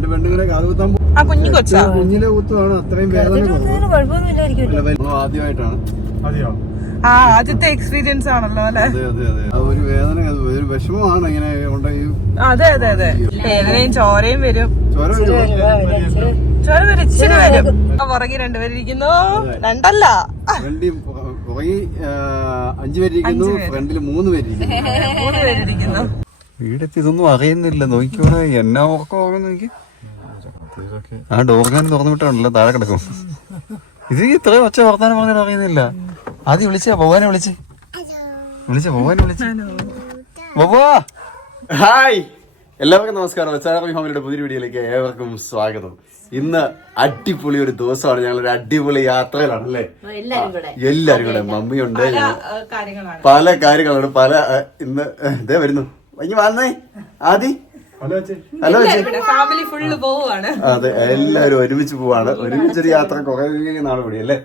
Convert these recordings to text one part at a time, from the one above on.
രണ്ട് പെണ്ണുങ്ങളെ കാത് കുത്താൻ പോ- ആ കുഞ്ഞു കൊച്ചാ? കുഞ്ഞിലെ കുത്തുവാണ്? അത്രയും വേദന ആദ്യമായിട്ടാണ്. അതെയോ? ആ ആദ്യത്തെ എക്സ്പീരിയൻസ് ആണല്ലോ അല്ലെ? അതെ അതെ അതെ. ആ ഒരു വേദന ഒരു വിഷമമാണ് ഇങ്ങനെ അതെ അതെ അതെ. വേദനയും ചോരയും വരും. ചോര വരും. ഇച്ചിരി വരും. ആ പുറകെ രണ്ടുപേരും ഇരിക്കുന്നു രണ്ടല്ല. ഫ്രണ്ടിൽ പുറകെ അഞ്ചു പേരിയ്ക്കുന്നു ഫ്രണ്ടിൽ മൂന്ന് പേരിയ്ക്കുന്നു മൂന്ന് പേരിരിക്കുന്നു. വീടെത്തി ഇതൊന്നും അറിയുന്നില്ല. നോക്കിക്കോണേ. എന്നാ ഉറക്കം ഉറങ്ങുന്നു നോക്കി ആ ഡോർഗാൻ തുറന്നു വിട്ടാണല്ലോ താഴെ കിടക്കും. ഇത് ഇത്രയും ഒച്ച വർത്താനം പറഞ്ഞാൽ അറിയുന്നില്ല. ആദ്യം വിളിച്ചാ ഭഗവാനെ വിളിച്ച്. വിളിച്ച ഭഗവാനെ വിളിച്ച്. ബൊബോ ഹായ്. എല്ലാവർക്കും നമസ്കാരം. വെച്ചാറബി ഹോമിയുടെ പുതിയ വീഡിയോയിലേക്ക് ഏവർക്കും സ്വാഗതം. ഇന്ന് അടിപൊളി ഒരു ദിവസമാണ്. ഞങ്ങൾ ഒരു അടിപൊളി യാത്രയിലാണ് അല്ലേ? എല്ലാരും കൂടെ. മമ്മിയുണ്ട് കാര്യങ്ങളാണ്. പല കാര്യങ്ങളാണ്. പല ഇന്ന് ഇതേ വരുന്നു. ഇനി വന്നേ. ആദി. ഹലോ ചേച്ചി ഹലോ ഫാമിലി ഫുള്ള് പോവാണ് അതെ എല്ലാരും ഒരുമിച്ച് പോവാണ്. ഒരുമിച്ചൊരു യാത്ര കുറെ നാൾ കൂടി അല്ലേ?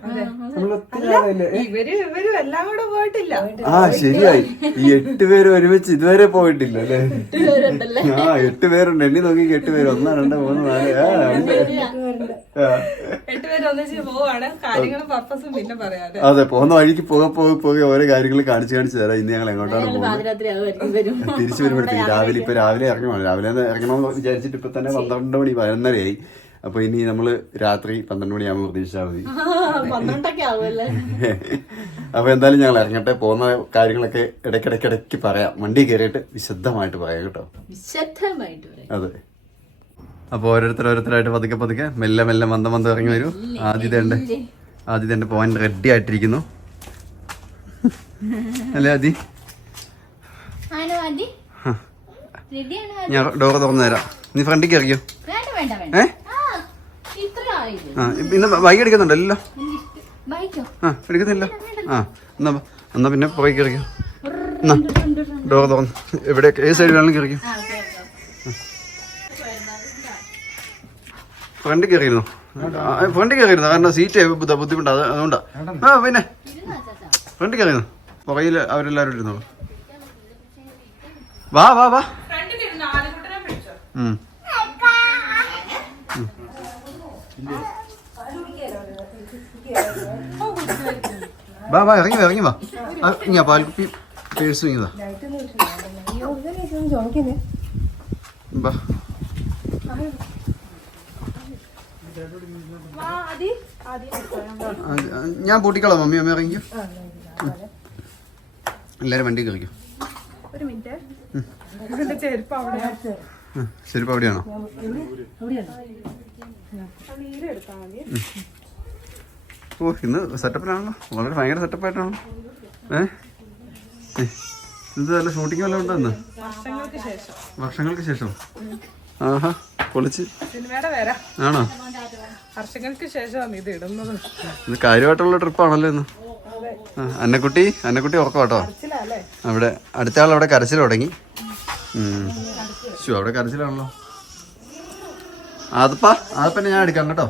ആ ശരിയായി. ഈ എട്ട് പേര് ഒരുമിച്ച് ഇതുവരെ പോയിട്ടില്ല അല്ലേ? ആ എട്ട് പേരുണ്ട്. എണ്ണി നോക്കി എട്ട് പേര്. ഒന്ന് രണ്ട് മൂന്ന് നാല് ആ, അതെ പോകുന്ന വഴിക്ക് പോകെ പോകെ പോകെ ഓരോ കാര്യങ്ങൾ കാണിച്ച് കാണിച്ച് തരാം. ഇന്ന് ഞങ്ങൾ എങ്ങോട്ടാണ് പോകുന്നത്? തിരിച്ചു വരുമ്പോഴത്തേക്ക് രാവിലെ ഇപ്പൊ രാവിലെ ഇറങ്ങണം. രാവിലെ ഇറങ്ങണമെന്ന് വിചാരിച്ചിട്ട് ഇപ്പൊ തന്നെ പന്ത്രണ്ട് മണി പതിനൊന്നരയായി. അപ്പൊ ഇനി നമ്മൾ രാത്രി പന്ത്രണ്ട് മണിയാകുമ്പോൾ പ്രതീക്ഷിച്ചാൽ മതി. അപ്പൊ എന്തായാലും ഞങ്ങൾ ഇറങ്ങട്ടെ. പോകുന്ന കാര്യങ്ങളൊക്കെ ഇടയ്ക്കിടയ്ക്കിടയ്ക്ക് പറയാം. വണ്ടി കയറിയിട്ട് വിശദമായിട്ട് പറയാം കേട്ടോ. വിശദമായിട്ട് അതെ. അപ്പൊ ഓരോരുത്തർ ഓരോരുത്തരായിട്ട് പതുക്കെ പതുക്കെ മെല്ലെ മെല്ലെ മന്ദം മന്ദം ഇറങ്ങി വരൂ. ആദ്യത്തെ ആദ്യത്തെ പോവാൻ റെഡി ആയിട്ടിരിക്കുന്നു. അല്ലേ ആദി? ഞാൻ ഡോർ തുറന്നു തരാം. നീ ഫ്രണ്ടിക്ക് ഇറങ്ങിയോ ഏ? ആ ഇന്ന് ബൈക്ക് എടുക്കുന്നുണ്ടല്ലോ. ആ എടുക്കുന്നില്ല. ആ എന്നാ. എന്നാ പിന്നെ പോയി കയറിക്കോ എന്നാ ഡോർ തുറന്ന്. എവിടെ ഏത് സൈഡ് വേണമെങ്കിലും കയറിക്കോ ഫ്രണ്ടിൽ കയറിയിരുന്നു ഫ്രണ്ടിൽ കയറിയിരുന്നു കാരണം സീറ്റ് ബുദ്ധിമുട്ടാ. അത് അതുകൊണ്ടാ. ആ പിന്നെ. ഫ്രണ്ടിൽ കയറിയിരുന്നു പുറകിൽ അവരെല്ലാവരും ഇരുന്നോളൂ. വാ വാ വാ. വാ വാ ഇറങ്ങി വാ ഇറങ്ങി വാ. ഇങ്ങ പാൽക്കുപ്പി പേഴ്സ് ഇങ്ങതാ വാ. ഞാൻ പൂട്ടിക്കളാം മമ്മി അമ്മ ഇറങ്ങിക്കോ. എല്ലാരും വണ്ടി കളിക്കും ചെരുപ്പ് അവിടെയാണോ? ഓ ഇന്ന് സെറ്റപ്പിനാണല്ലോ വളരെ ഭയങ്കര സെറ്റപ്പായിട്ടാണല്ലോ ഏ? ഏ, ഇത് നല്ല ഷൂട്ടിംഗ് വല്ലതും ഉണ്ടെന്ന് വർഷങ്ങൾക്ക് ശേഷം. ആഹാ പൊളിച്ച്. സിനിമയുടെ ആണോ? വർഷങ്ങൾക്ക് ശേഷമാണ് ഇത് ഇടുന്നത്. ഇത് കാര്യമായിട്ടുള്ള ട്രിപ്പാണല്ലോ ഇന്ന്. അന്നക്കുട്ടി അന്നക്കുട്ടി ഉറക്കം കേട്ടോ അവിടെ അടുത്ത ആൾ അവിടെ കരച്ചിൽ തുടങ്ങി. ശോ അവിടെ കരച്ചിലാണല്ലോ. അതപ്പാ അതപ്പന്നെ ഞാൻ എടുക്കാം കേട്ടോ.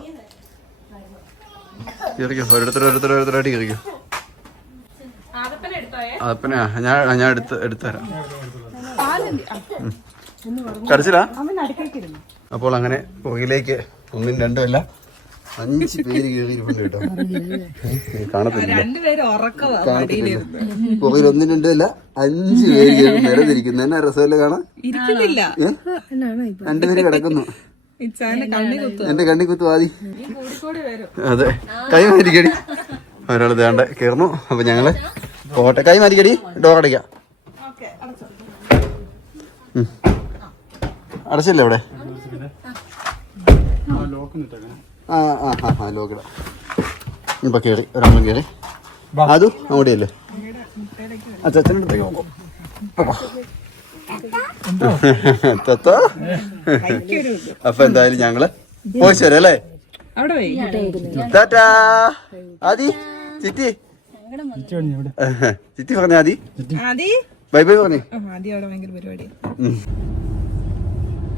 കയറിക്കോ ഓരോരുത്തർ ഓരോരുത്തർ ഓരോരുത്തരായിട്ട് കയറിക്കോ അതപ്പനെ ഞാൻ ഞാൻ എടുത്ത് എടുത്തു തരാം. കരച്ചിലാ? അപ്പോൾ അങ്ങനെ പുറകിലേക്ക് ഒന്നും രണ്ടുമല്ല അഞ്ച് പേര് കയറിയിട്ടുണ്ട് കേട്ടോ. കാണത്തില്ല. പുകയിൽ ഒന്നും രണ്ടുമല്ല അഞ്ച് പേര് കയറി നിരന്നിരിക്കുന്നു എന്നാ രസമല്ലേ കാണാൻ? ഏ? രണ്ടുപേര് കിടക്കുന്നു. എന്റെ കണ്ണി കുത്തു ആദി. കൂടിക്കൂടി വരും. അതെ. കൈ മാറ്റിക്കടി. ഒരാൾ വേണ്ട കയറുന്നു അപ്പൊ ഞങ്ങൾ കോട്ടെ കൈ മാറ്റിക്കടി ഡോർ അടയ്ക്കാം. ഓക്കെ അടച്ചോ. ഉം. അടച്ചില്ലേ അവിടെ? ആ ആ ആ ആ ലോക്കിട ഇപ്പൊ കേറി ഒരാളും കേറി. അതും അവിടെയല്ലേ അച്ഛന്റെ അടുത്തേക്ക് തത്ത അപ്പൊ എന്തായാലും ഞങ്ങൾ പോയി ശരി അല്ലേ? ടാറ്റാ. ആദി ചിറ്റി. ചിറ്റി പറഞ്ഞ ആദി? ബൈ ബൈ പറഞ്ഞേ. ആദ്യം ആദി അവിടെ ഭയങ്കര പരിപാടി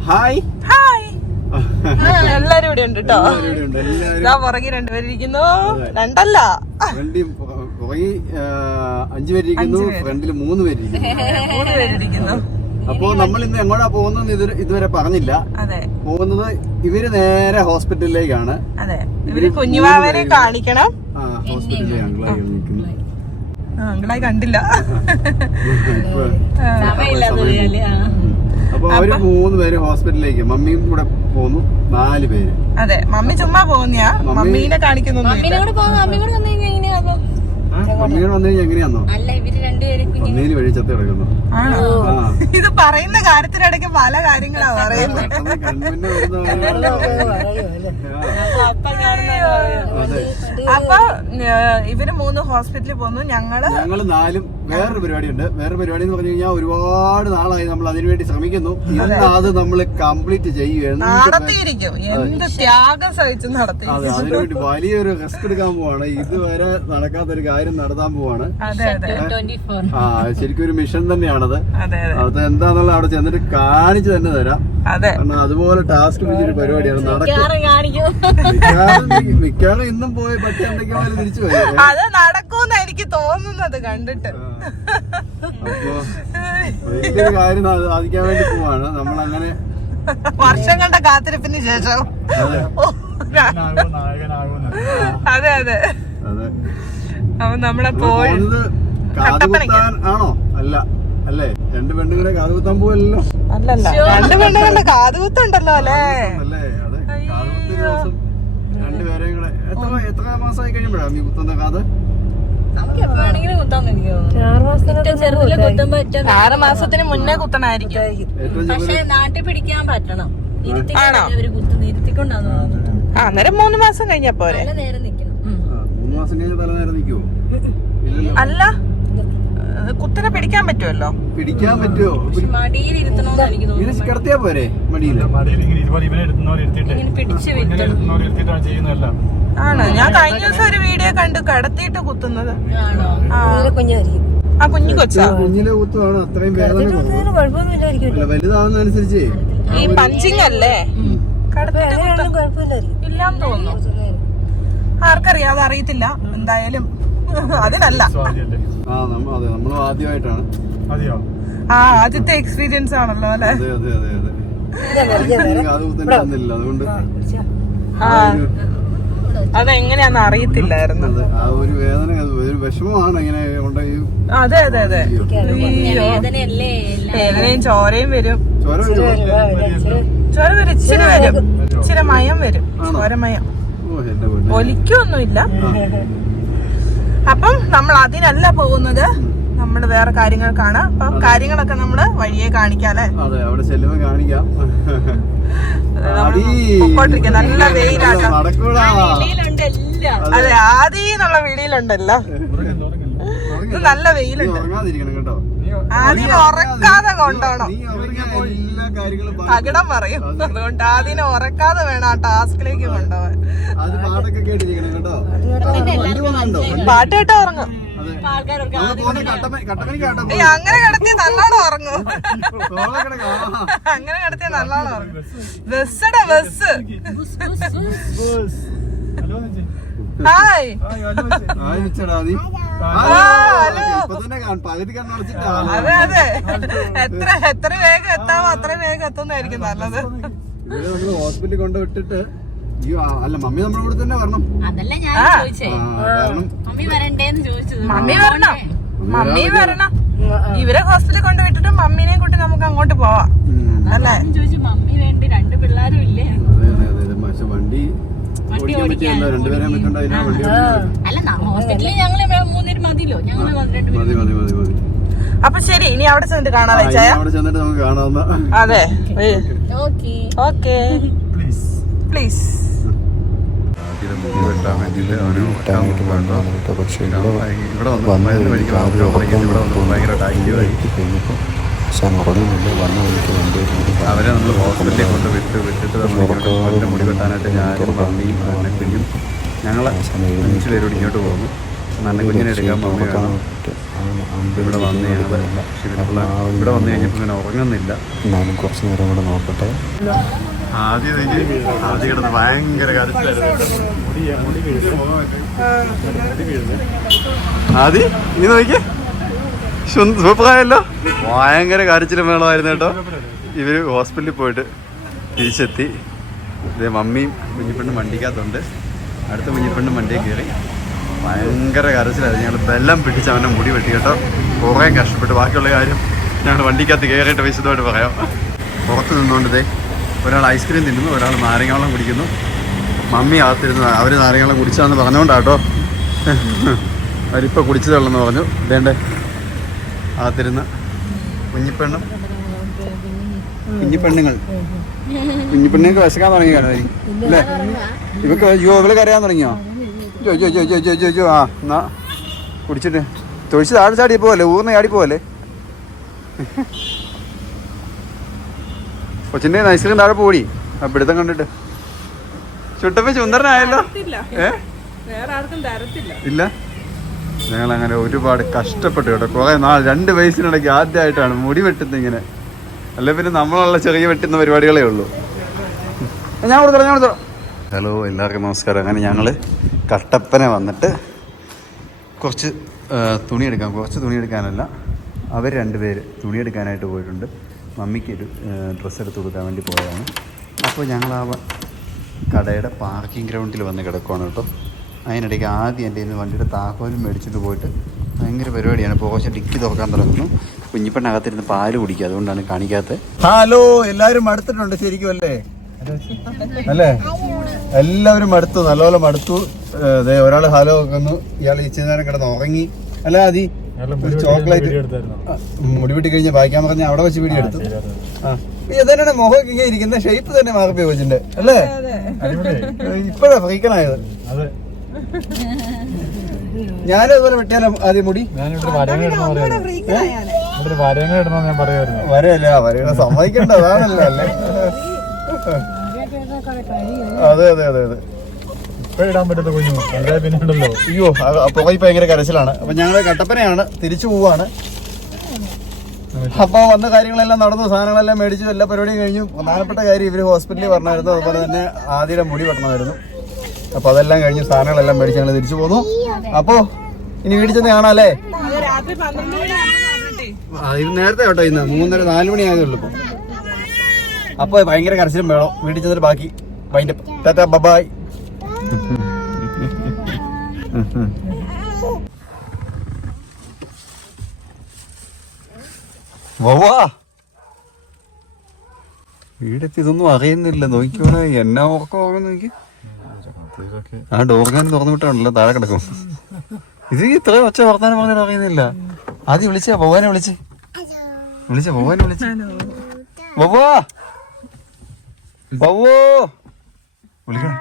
ഹായ് ഹായ് എല്ലാരും ഇവിടെ ഉണ്ട് കേട്ടോ ഇതാ പുറകെ രണ്ടുപേരും ഇരിക്കുന്നു. രണ്ടല്ല. ഫ്രണ്ടിൽ പുറകിൽ അഞ്ചു പേരിയ്ക്കുന്നു ഫ്രണ്ടിൽ മൂന്ന് പേരിരിക്കുന്നു അപ്പോ നമ്മൾ ഇന്ന് എങ്ങോട്ടാ പോകുന്നത് ഇത് ഇതുവരെ പറഞ്ഞില്ല. അതെ. പോകുന്നത് ഇവർ നേരെ ഹോസ്പിറ്റലിലേക്കാണ്. അതെ. ഇവർ കുഞ്ഞുവാവനെ കാണിക്കണം. ആ ഹോസ്പിറ്റലിലെ അങ്കിളായി നിൽക്കുന്നു. ആ, അങ്കിളായി കണ്ടില്ല. പറയാൽ അപ്പൊ അവർ മൂന്ന് പേര് ഹോസ്പിറ്റലിലേക്ക് മമ്മിയും കൂടെ പോന്നു നാല് പേര്. അതെ മമ്മി ചുമ്മാ പോകുന്ന മമ്മീനെ കാണിക്കുന്നൊന്നുമില്ല വന്നു കഴിഞ്ഞാൽ എങ്ങനെയാന്നോ? വഴി ചത്തി കിടക്കുന്നു. ഇത് പറയുന്ന കാര്യത്തിനിടയ്ക്ക് പല കാര്യങ്ങളാണ് പറയുന്നത്. അപ്പൊ ഇവർ മൂന്ന് ഹോസ്പിറ്റലിൽ പോന്നു. ഞങ്ങൾ ഞങ്ങൾ നാലും വേറൊരു പരിപാടിയുണ്ട്. വേറൊരു പരിപാടി എന്ന് പറഞ്ഞു കഴിഞ്ഞാൽ ഒരുപാട് നാളായി നമ്മൾ അതിനുവേണ്ടി ശ്രമിക്കുന്നു. അത്. നമ്മൾ കംപ്ലീറ്റ് ചെയ്യുകയാണ്. നടത്തിയിരിക്കും. എന്ത് ത്യാഗം സഹിച്ച് നടത്തി. അതെ അതിനുവേണ്ടി വലിയൊരു റിസ്ക് എടുക്കാൻ പോവാണ്. ഇതുവരെ നടക്കാത്തൊരു കാര്യം നടത്താൻ പോവാണ്. ആ ശരിക്കും ഒരു മിഷൻ തന്നെയാണത് അതെ. എന്താന്നുള്ള അവിടെ ചെന്നിട്ട് കാണിച്ചു തന്നെ തരാം. അതെ. കാരണം അതുപോലെ ടാസ്ക് പിടിച്ചൊരു പരിപാടിയാണ്. നടക്കും. കാണിക്കും. മിക്കവാറും ഇന്നും പോയി പറ്റി എന്തൊക്കെയോ തിരിച്ചു വരും. അത് നടക്കൂന്ന് എനിക്ക് തോന്നുന്നത് കണ്ടിട്ട്. അപ്പൊ വലിയൊരു കാര്യം സാധിക്കാൻ വേണ്ടി പോവാണ്. നമ്മൾ അങ്ങനെ വർഷങ്ങളുടെ കാത്തിരിപ്പിന് ശേഷം. അതെ അതെ. അതെ. അപ്പൊ നമ്മളെ ആണോ? അല്ല. അല്ലേ? രണ്ട് പെണ്ണുങ്ങളെ കാതുകുത്താൻ പോവല്ലോ അല്ലല്ല. രണ്ട് പെണ്ണുങ്ങളുടെ കാതുകുത്തുണ്ടല്ലോ അല്ലേ? അല്ലേ അതെ. കാതുകുത്തി ദിവസം രണ്ടുപേരെയും കൂടെ. എത്ര എത്ര മാസമായി നീ കുത്തുന്ന കാത്? ആറ് മാസത്തിന് മുന്നേ കുത്തണായിരിക്കും പക്ഷെ നാട്ടിൽ പിടിക്കാൻ പറ്റണം. ആണോ? അന്നേരം മൂന്ന് മാസം കഴിഞ്ഞ പോരെ. നേരം തല നേരം അല്ല. കുത്തനെ പിടിക്കാൻ പറ്റുമല്ലോ? പിടിക്കാൻ പറ്റുമോ എനിക്ക് തോന്നുന്നു ഇങ്ങനെ കിടത്തിയാ പോരെ മടിയിൽ ഇങ്ങനെ ഇതുപോലെ ഇവനെ എടുത്തുന്നവരെ ഇരുത്തിയിട്ട്. ഇങ്ങനെ പിടിച്ച് ഇങ്ങനെ എടുത്തുന്നവരെ ഇരുത്തിയിട്ടാണ് ചെയ്യുന്നതല്ല. ആണ്? ഞാൻ കഴിഞ്ഞ ദിവസം ഒരു വീഡിയോ കണ്ട് കടത്തിയിട്ട് കുത്തുന്നത്. ആണോ? ആ. ആ കുഞ്ഞു കൊച്ചാ. കുഞ്ഞിലെ കുത്തുവാണ്. അത്രയും വേദന കുറവ്. അല്ല വലുതാവുന്നതനുസരിച്ച്. ഈ പഞ്ചിങ് അല്ലേ കടത്തിയിട്ട് കുത്ത- ഇല്ലാന്ന് തോന്നുന്നു. ആർക്കറിയാം അത് അറിയത്തില്ല. എന്തായാലും അതിനല്ല. ആദ്യമായിട്ടാണ്. ആ ആദ്യത്തെ എക്സ്പീരിയൻസ് ആണല്ലോ അല്ലെ? അതെ അതെ അതെ അതെ. കാത് കുത്തേണ്ടി വന്നില്ല അതുകൊണ്ട് ആ അതെങ്ങനെയാന്ന് അറിയത്തില്ലായിരുന്നു. അതെ, ആ ഒരു വേദന ഒരു വിഷമമാണ് ഇങ്ങനെ കൊണ്ട് അതെ അതെ അതെ. അയ്യോ. വേദനയല്ലേ വേദനയും ചോരയും വരും. ചോര വരും. ഇച്ചിരി വരും. ഇച്ചിരി മയം വരും. ചോരമയം. ഒലിക്കൊന്നുമില്ല. അപ്പം നമ്മൾ അതിനല്ല പോകുന്നത്. നമ്മൾ വേറെ കാര്യങ്ങൾക്കാണ് അപ്പം കാര്യങ്ങളൊക്കെ നമ്മൾ വഴിയെ കാണിക്കാല്ലേ? അതെ അവിടെ ചെല്ലുമ്പോ കാണിക്കാം. നല്ല വെയിലാട്ടോ. അതെ ആദ്യം എന്നുള്ള വീടിയിലുണ്ടല്ലോ നല്ല വെയിലുണ്ട്. ആദ്യം ഉറക്കാതെ കൊണ്ടോണം. തകിടം പറയും. അതുകൊണ്ട് ആദ്യം ഉറക്കാതെ വേണം ആ ടാസ്കിലേക്ക് കൊണ്ടുപോവാൻ പാട്ട് കേട്ടാ ഉറങ്ങും. അങ്ങനെ കിടത്തിയ നല്ലോണം ഉറങ്ങും. അങ്ങനെ കിടത്തിയ നല്ലോണം ഉറങ്ങും. ബസ്സടെ ബസ് ഹലോ ഹായ്. അതെ അതെ. എത്ര എത്ര വേഗം എത്താമോ അത്ര വേഗം എത്തുന്നതായിരിക്കും നല്ലത്. ഇവിടെ നമ്മൾ ഹോസ്പിറ്റലിൽ കൊണ്ട് വിട്ടിട്ട് അല്ല മമ്മി നമ്മുടെ കൂടെ തന്നെ വരണം. അതല്ല ഞാൻ ചോദിച്ചേ. മമ്മി വരണ്ടേന്ന് ചോദിച്ചത്. മമ്മി വരണം. മമ്മി വരണം. ഇവരെ ഹോസ്പിറ്റലിൽ കൊണ്ടുവിട്ടിട്ട് മമ്മീനെയും കൂട്ടി നമുക്ക് അങ്ങോട്ട് പോവാം. അല്ലേ? ഞാൻ ചോദിച്ചു മമ്മി വേണ്ടി രണ്ട് പിള്ളേരും ഇല്ലേ? അതെ അതെ അതെ അതെ. പക്ഷെ വണ്ടി ഓടിക്കാൻ പറ്റിയല്ല രണ്ടുപേരെ പറ്റണ്ട അതിനാ വണ്ടി. അല്ല ഹോസ്പിറ്റലിൽ ഞങ്ങൾ മൂന്നുപേര് മതിയല്ലോ. രണ്ടുപേരും മതി മതി മതി മതി. അപ്പൊ ശരി ഇനി അവിടെ ചെന്നിട്ട് കാണാതെ അവിടെ ചെന്നിട്ട് നമുക്ക് കാണാവുന്ന അതെ. ഓക്കെ. ഓക്കെ. പ്ലീസ്. പ്ലീസ്. ഇവിടെ വന്ന് ഇവിടെ വന്ന് ഭയങ്കര വണ്ടി അവരെ നമ്മൾ ഹോസ്പിറ്റലിൽ കൊണ്ട് വിട്ട് വിട്ടിട്ട് നമ്മൾ മുടി വെട്ടാനായിട്ട് ഞാനും മമ്മിയും നന്നക്കുഞ്ഞും ഞങ്ങൾ അഞ്ച് പേരോട് ഇങ്ങോട്ട് പോകുന്നു. കുഞ്ഞിനെ എടുക്കാൻ മമ്മി വേണം. ഇവിടെ വന്ന് ഞങ്ങൾ ഇവിടെ വന്നു കഴിഞ്ഞപ്പോൾ ഇങ്ങനെ ഉറങ്ങുന്നില്ല. ഞാനും കുറച്ച് നേരം കൂടെ നോക്കട്ടെ. ആദ്യം ആദ്യം കിടന്ന് ഭയങ്കര കരച്ചിലായിരുന്നു ആദ്യം ഇനി നോക്കിയേ. സൂപ്പറായല്ലോ ഭയങ്കര കരച്ചിലും വേണമായിരുന്നു കേട്ടോ. ഇവർ ഹോസ്പിറ്റലിൽ പോയിട്ട് തിരിച്ചെത്തി. ഇതേ മമ്മിയും കുഞ്ഞിപ്പെണ്ണും വണ്ടിക്കകത്തുണ്ട്. അടുത്ത കുഞ്ഞിപ്പെണ്ണും വണ്ടിയിൽ കയറി. ഭയങ്കര കരച്ചിലായിരുന്നു. ഞങ്ങൾ ബെല്ലം പിടിച്ച് അവനെ മുടി വെട്ടി കേട്ടോ. കുറേ കഷ്ടപ്പെട്ട്. ബാക്കിയുള്ള കാര്യം ഞങ്ങൾ വണ്ടിക്കകത്ത് കയറിയിട്ട് വിശദമായിട്ട് പറയാം. പുറത്ത് നിന്നുകൊണ്ട് ഇതേ ഒരാൾ ഐസ്ക്രീം തിന്നുന്നു ഒരാൾ നാരങ്ങാവെള്ളം കുടിക്കുന്നു. മമ്മി അകത്തിരുന്ന് അവർ നാരങ്ങാവെള്ളം കുടിച്ചാന്ന് പറഞ്ഞുകൊണ്ടാട്ടോ അവരിപ്പോൾ കുടിച്ചതുള്ളെന്ന് പറഞ്ഞു. വേണ്ടേ അകത്തിരുന്ന് കുഞ്ഞിപ്പെണ്ണും കുഞ്ഞിപ്പെണ്ണുങ്ങൾ. കുഞ്ഞിപ്പെണ്ണുങ്ങൾക്ക് വിശക്കാൻ തുടങ്ങി കാണും അല്ലേ? ഇവക്ക് അയ്യോ ഇവൾ കരയാൻ തുടങ്ങിയോ? ജോ ജോ ജോ ജോ ജോ ജോ ജോ ആ എന്നാ കുടിച്ചിട്ട്. തൊഴിച്ച് താഴെ ചാടി പോവല്ലേ? ഊർന്ന് ചാടി പോവല്ലേ? കൊച്ചിന്റെ ഐസ്ക്രീം താഴെ പോടി. ആ പിടുത്തം കണ്ടിട്ട്. ചുട്ടപ്പ ചുന്ദരനായല്ലോ. ഏ? വേറെ ആർക്കും തരത്തില്ല. ഇല്ല? ഞങ്ങൾ അങ്ങനെ ഒരുപാട് കഷ്ടപ്പെട്ടു കേട്ടോ. കുറെ നാൾ രണ്ട് വയസ്സിനിടയ്ക്ക് ആദ്യമായിട്ടാണ് മുടി വെട്ടുന്നത് ഇങ്ങനെ. അല്ലെ പിന്നെ നമ്മളുള്ള ചെറിയ വെട്ടുന്ന പരിപാടികളേ ഉള്ളൂ. ഞാൻ കൊടുത്തോ ഞാൻ കൊടുത്തോ. ഹലോ എല്ലാവർക്കും നമസ്കാരം. അങ്ങനെ ഞങ്ങൾ കട്ടപ്പന വന്നിട്ട് കുറച്ച് തുണി എടുക്കാൻ കുറച്ച് തുണി എടുക്കാനല്ല. അവർ രണ്ടുപേര് തുണി എടുക്കാനായിട്ട് പോയിട്ടുണ്ട്. മമ്മിക്ക് ഒരു ഡ്രസ്സ് എടുത്ത് കൊടുക്കാൻ വേണ്ടി പോയതാണ്. അപ്പോൾ ഞങ്ങൾ ആ കടയുടെ പാർക്കിംഗ് ഗ്രൗണ്ടിൽ വന്ന് കിടക്കുവാണ് കേട്ടോ. അതിനിടയ്ക്ക് ആദ്യം എന്റെ ഇന്ന് വണ്ടിയുടെ താക്കോലും മേടിച്ചിട്ട് പോയിട്ട് ഭയങ്കര പരിപാടിയാണ്. കുറച്ച് ഡിക്കി തുറക്കാൻ തുടങ്ങുന്നു. കുഞ്ഞിപ്പണ്ണകത്തിരുന്ന് പാൽ കുടിക്കുക. അതുകൊണ്ടാണ് കാണിക്കാത്തത്. ഹലോ എല്ലാവരും മടുത്തിട്ടുണ്ട് ശരിക്കും അല്ലേ? അല്ലേ? എല്ലാവരും മടുത്തു. നല്ലപോലെ മടുത്തു. അതെ ഒരാൾ ഹലോ വെക്കുന്നു ഇയാൾ ഇച്ചിരി നേരം കിടന്ന് ഉറങ്ങി. അല്ല അതി ഒരു ചോക്ലേറ്റ് ആ, മുടി വെട്ടി കഴിഞ്ഞ് വായിക്കാൻ പറഞ്ഞ അവിടെ വെച്ച് വീഡിയോ എടുത്തു. ആ മുഖം മുഖമൊക്കെ ഇങ്ങനെ ഇരിക്കുന്ന ഷേപ്പ് തന്നെ മാറിപ്പോയി വെച്ചിട്ടുണ്ട് അല്ലേ? ഇപ്പഴാ ഫ്രീക്കനായത് അതെ. ഞാനും അതുപോലെ വെട്ടിയാലോ ആദ്യം മുടി? വരല്ല വരയുടെ സമ്മതിക്കണ്ട അതാണല്ലോ അല്ലേ? അതെ അതെ അതെ അതെ. ഇടാൻ പറ്റത്ത കുഞ്ഞു. അല്ലേ പിന്നെ ഉണ്ടല്ലോ അയ്യോ അപ്പൊ ഭയങ്കര കരച്ചിലാണ്. അപ്പൊ ഞങ്ങൾ കട്ടപ്പനയാണ് തിരിച്ചു പോവാണ്. അപ്പൊ വന്ന കാര്യങ്ങളെല്ലാം നടന്നു സാധനങ്ങളെല്ലാം മേടിച്ചു എല്ലാ പരിപാടിയും കഴിഞ്ഞു. പ്രധാനപ്പെട്ട കാര്യം ഇവർ ഹോസ്പിറ്റലിൽ പറഞ്ഞായിരുന്നു അതുപോലെ തന്നെ ആദ്യയുടെ മുടി വെട്ടണമായിരുന്നു. അപ്പൊ അതെല്ലാം കഴിഞ്ഞ് സാധനങ്ങളെല്ലാം മേടിച്ച് ഞങ്ങൾ തിരിച്ചു പോന്നു. അപ്പോ ഇനി വീട്ടിൽ ചെന്ന് കാണാം ഇത് നേരത്തെ കേട്ടോ ഇന്ന്. മൂന്നര നാല് മണി ആയതേ ഉള്ളൂ ഇപ്പൊ. അപ്പൊ ഭയങ്കര കരച്ചിലും വേണം വീട്ടിൽ ചെന്നിട്ട് ബാക്കി വൈൻഡ് ടാറ്റാ ബബായ് വീടെത്തി ഇതൊന്നും അറിയുന്നില്ല. നോക്കിക്കോണേ. എന്നാ ഉറക്കമാകുന്ന നോക്കി. ആ ഡോർഗാൻ തുറന്നു വിട്ടാണല്ലോ താഴെ കിടക്കും. ഇത് ഇത്ര ഒച്ച വർത്താനം പറഞ്ഞാൽ അറിയുന്നില്ല. ആദ്യം വിളിച്ചാ ഭഗവാനെ വിളിച്ച്. വിളിച്ച ഭഗവാനെ വിളിച്ച്. വവ്വാ! വവ്വോ! വിളിക്കണം?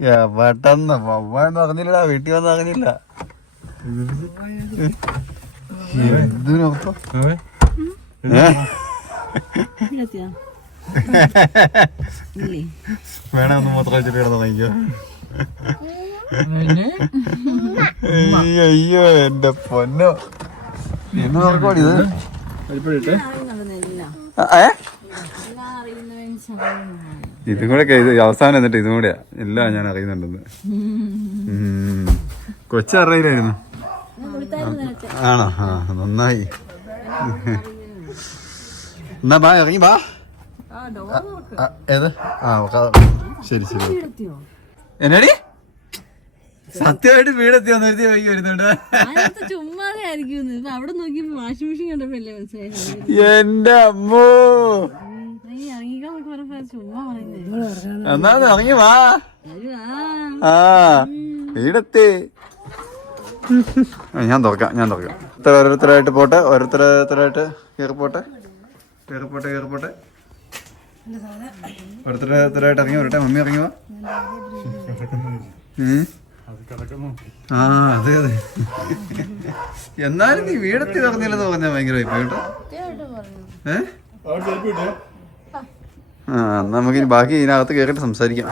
എവിടെന്ന് വവ്വ എന്ന് അറിഞ്ഞില്ലടാ വീട്ടിൽ വന്ന് അറിഞ്ഞില്ല. എന്തിനർത്ഥം ഏ? വേണം ഒന്ന് മൂത്രം വെച്ചിട്ട് കിടന്നോ അയ്യോ അയ്യോ എന്റെ പൊന്നോ. എന്ന് നോക്കോടി ഇത്? ഇതും കൂടെ അവസാനം എന്നിട്ട് ഇതും കൂടെയാ. എല്ലാം ഞാൻ അറിയുന്നുണ്ടെന്ന്. കൊച്ചറിയില്ലായിരുന്നു ആണോ? ആ നന്നായി. എന്നാ ബാ ഇറങ്ങി ബാ. ഏത്? ആ ശരി ശരി എന്നാടി? സത്യമായിട്ട് വീടെത്തിയോ നിർത്തി വൈകി വരുന്നുണ്ട്. ചുമ്മാതെ ആയിരിക്കും അവിടെ നോക്കിയപ്പോ വാഷിംഗ് മെഷീൻ എന്റെ അമ്മോ. എന്നാ ഇറങ്ങി വാ. ആ വീടെത്തി. ഞാൻ തുറക്കാം ഞാൻ തുറക്കാം. ഇത്ര ഓരോരുത്തരായിട്ട് പോട്ടെ ഓരോരുത്തരോരുത്തരായിട്ട് കയറി പോട്ടെ കയറി പോട്ടെ കയറി പോട്ടെ ഓരോരുത്തരോരുത്തരായിട്ട് ഇറങ്ങി വരട്ടെ. മമ്മി ഇറങ്ങി വാ ഉം. ആ അതെ അതെ. എന്നാലും നീ വീടത്തി പറഞ്ഞില്ലെന്ന് പറഞ്ഞാൽ ഭയങ്കര കേട്ടോ. ഏ? ആ എന്നാ നമുക്ക് ഇനി ബാക്കി ഇതിനകത്ത് കേറിട്ട് സംസാരിക്കാം.